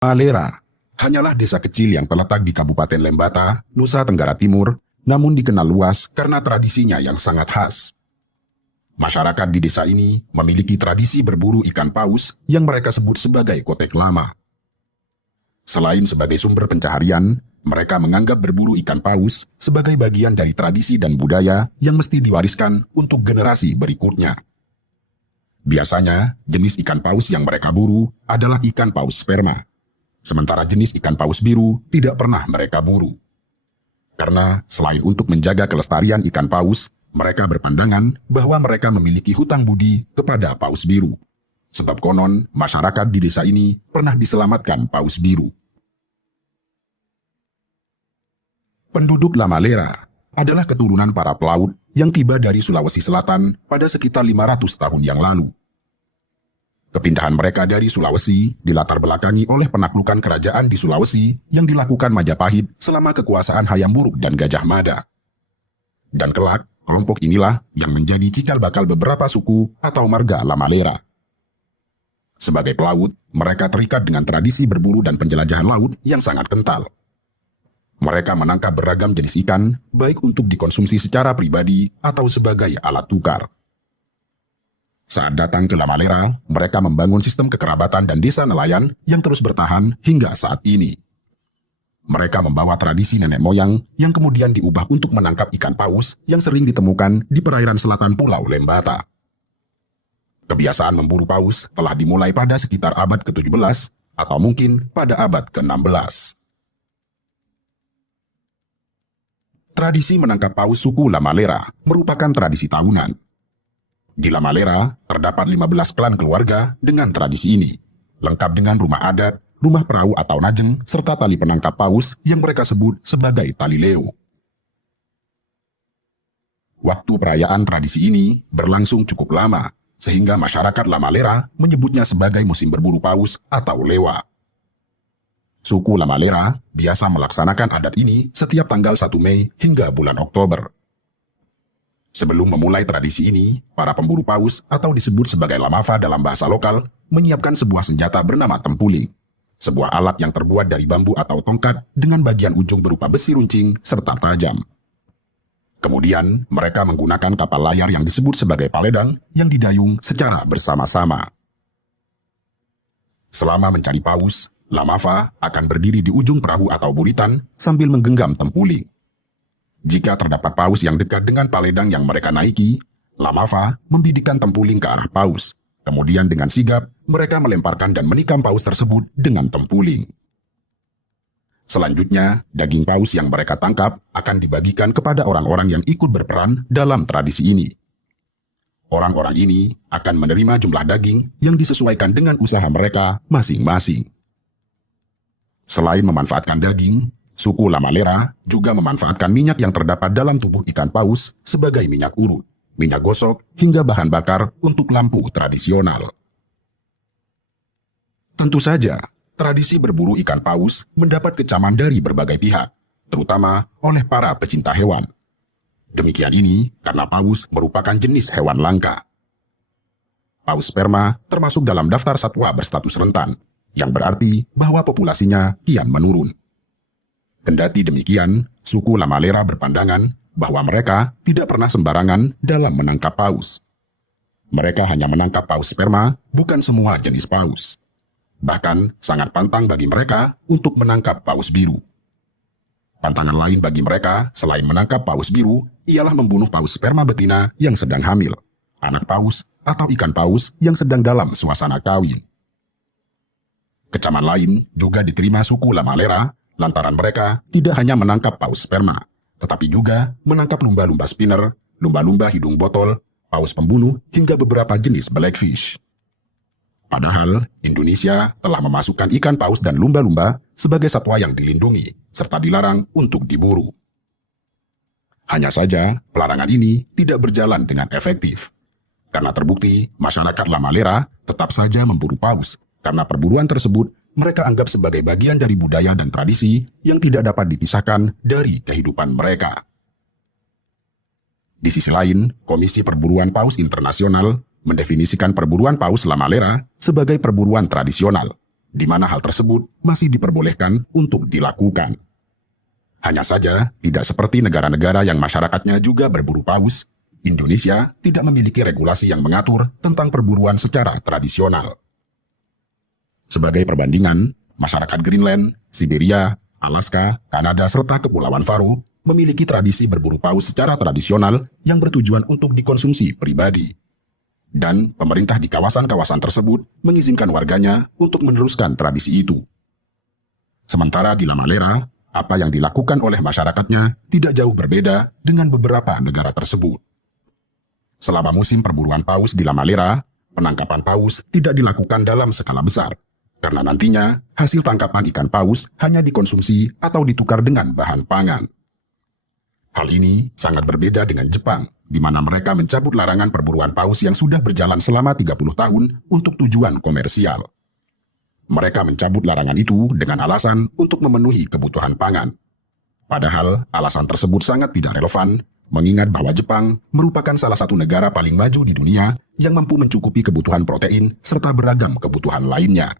Malera hanyalah desa kecil yang terletak di Kabupaten Lembata, Nusa Tenggara Timur, namun dikenal luas karena tradisinya yang sangat khas. Masyarakat di desa ini memiliki tradisi berburu ikan paus yang mereka sebut sebagai kotek lama. Selain sebagai sumber pencaharian, mereka menganggap berburu ikan paus sebagai bagian dari tradisi dan budaya yang mesti diwariskan untuk generasi berikutnya. Biasanya, jenis ikan paus yang mereka buru adalah ikan paus sperma. Sementara jenis ikan paus biru tidak pernah mereka buru. Karena selain untuk menjaga kelestarian ikan paus, mereka berpandangan bahwa mereka memiliki hutang budi kepada paus biru. Sebab konon, masyarakat di desa ini pernah diselamatkan paus biru. Penduduk Lamalera adalah keturunan para pelaut yang tiba dari Sulawesi Selatan pada sekitar 500 tahun yang lalu. Kepindahan mereka dari Sulawesi dilatar belakangi oleh penaklukan kerajaan di Sulawesi yang dilakukan Majapahit selama kekuasaan Hayam Wuruk dan Gajah Mada. Dan kelak, kelompok inilah yang menjadi cikal bakal beberapa suku atau marga Lamalera. Sebagai pelaut, mereka terikat dengan tradisi berburu dan penjelajahan laut yang sangat kental. Mereka menangkap beragam jenis ikan, baik untuk dikonsumsi secara pribadi atau sebagai alat tukar. Saat datang ke Lamalera, mereka membangun sistem kekerabatan dan desa nelayan yang terus bertahan hingga saat ini. Mereka membawa tradisi nenek moyang yang kemudian diubah untuk menangkap ikan paus yang sering ditemukan di perairan selatan Pulau Lembata. Kebiasaan memburu paus telah dimulai pada sekitar abad ke-17 atau mungkin pada abad ke-16. Tradisi menangkap paus suku Lamalera merupakan tradisi tahunan. Di Lamalera, terdapat 15 klan keluarga dengan tradisi ini, lengkap dengan rumah adat, rumah perahu atau najeng, serta tali penangkap paus yang mereka sebut sebagai tali leo. Waktu perayaan tradisi ini berlangsung cukup lama, sehingga masyarakat Lamalera menyebutnya sebagai musim berburu paus atau lewa. Suku Lamalera biasa melaksanakan adat ini setiap tanggal 1 Mei hingga bulan Oktober. Sebelum memulai tradisi ini, para pemburu paus atau disebut sebagai lamafa dalam bahasa lokal menyiapkan sebuah senjata bernama tempuling, sebuah alat yang terbuat dari bambu atau tongkat dengan bagian ujung berupa besi runcing serta tajam. Kemudian, mereka menggunakan kapal layar yang disebut sebagai paledang yang didayung secara bersama-sama. Selama mencari paus, lamafa akan berdiri di ujung perahu atau buritan sambil menggenggam tempuling. Jika terdapat paus yang dekat dengan paledang yang mereka naiki, lamafa membidikkan tempuling ke arah paus. Kemudian dengan sigap, mereka melemparkan dan menikam paus tersebut dengan tempuling. Selanjutnya, daging paus yang mereka tangkap akan dibagikan kepada orang-orang yang ikut berperan dalam tradisi ini. Orang-orang ini akan menerima jumlah daging yang disesuaikan dengan usaha mereka masing-masing. Selain memanfaatkan daging, suku Lamalera juga memanfaatkan minyak yang terdapat dalam tubuh ikan paus sebagai minyak urut, minyak gosok, hingga bahan bakar untuk lampu tradisional. Tentu saja, tradisi berburu ikan paus mendapat kecaman dari berbagai pihak, terutama oleh para pecinta hewan. Demikian ini karena paus merupakan jenis hewan langka. Paus sperma termasuk dalam daftar satwa berstatus rentan, yang berarti bahwa populasinya kian menurun. Kendati demikian, suku Lamalera berpandangan bahwa mereka tidak pernah sembarangan dalam menangkap paus. Mereka hanya menangkap paus sperma, bukan semua jenis paus. Bahkan, sangat pantang bagi mereka untuk menangkap paus biru. Pantangan lain bagi mereka, selain menangkap paus biru, ialah membunuh paus sperma betina yang sedang hamil, anak paus, atau ikan paus yang sedang dalam suasana kawin. Kecaman lain juga diterima suku Lamalera, lantaran mereka tidak hanya menangkap paus sperma, tetapi juga menangkap lumba-lumba spinner, lumba-lumba hidung botol, paus pembunuh, hingga beberapa jenis blackfish. Padahal, Indonesia telah memasukkan ikan paus dan lumba-lumba sebagai satwa yang dilindungi, serta dilarang untuk diburu. Hanya saja, pelarangan ini tidak berjalan dengan efektif. Karena terbukti, masyarakat Lamalera tetap saja memburu paus, karena perburuan tersebut mereka anggap sebagai bagian dari budaya dan tradisi yang tidak dapat dipisahkan dari kehidupan mereka. Di sisi lain, Komisi Perburuan Paus Internasional mendefinisikan perburuan paus Lamalera sebagai perburuan tradisional, di mana hal tersebut masih diperbolehkan untuk dilakukan. Hanya saja, tidak seperti negara-negara yang masyarakatnya juga berburu paus, Indonesia tidak memiliki regulasi yang mengatur tentang perburuan secara tradisional. Sebagai perbandingan, masyarakat Greenland, Siberia, Alaska, Kanada, serta Kepulauan Faroe memiliki tradisi berburu paus secara tradisional yang bertujuan untuk dikonsumsi pribadi. Dan pemerintah di kawasan-kawasan tersebut mengizinkan warganya untuk meneruskan tradisi itu. Sementara di Lamalera, apa yang dilakukan oleh masyarakatnya tidak jauh berbeda dengan beberapa negara tersebut. Selama musim perburuan paus di Lamalera, penangkapan paus tidak dilakukan dalam skala besar, karena nantinya hasil tangkapan ikan paus hanya dikonsumsi atau ditukar dengan bahan pangan. Hal ini sangat berbeda dengan Jepang, di mana mereka mencabut larangan perburuan paus yang sudah berjalan selama 30 tahun untuk tujuan komersial. Mereka mencabut larangan itu dengan alasan untuk memenuhi kebutuhan pangan. Padahal alasan tersebut sangat tidak relevan, mengingat bahwa Jepang merupakan salah satu negara paling maju di dunia yang mampu mencukupi kebutuhan protein serta beragam kebutuhan lainnya.